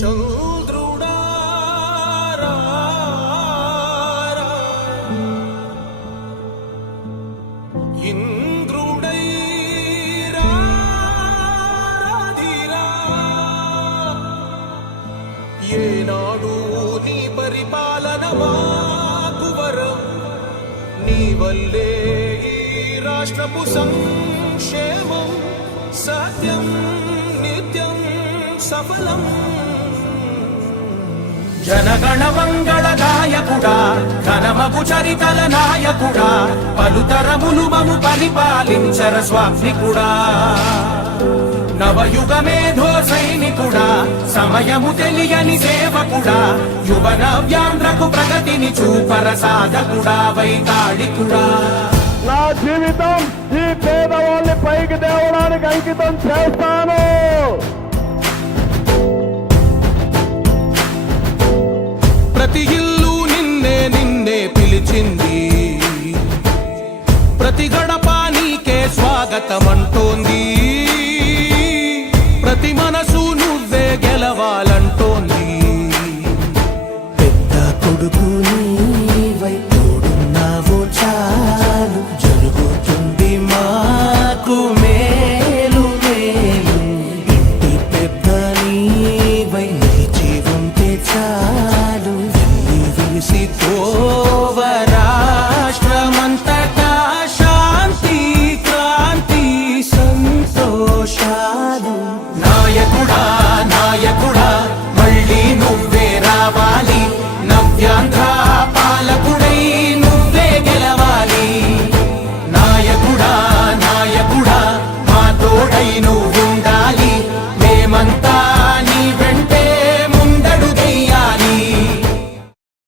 చంద్రుడా ఇంద్రుడై రాధిరా ఏనాడు నీ పరిపాలన మాకు వరం నీ వల్లే ఈ రాష్ట్రపు సంక్షేమం సత్యం నిత్యం సఫలం జనగణ మంగళ గాయకుడా ఘనమగు చరితల నాయకుడా పలుతరములు మము పరిపాలించర స్వామికుడా నవయుగ మేధో సైనికుడా సమయము తెలియని సేవకుడా యువ నవ్యాంధ్రకు ప్రగతిని చూపర సాధకుడా వైతాళికుడా నా జీవితం ఈ పేదవాళ్ళని పైకి తేవడానికి అంకితం చేస్తాను. ప్రతి ఇల్లు నిన్నే నిన్నే పిలిచింది ప్రతి గడప నీకే స్వాగతమంటోంది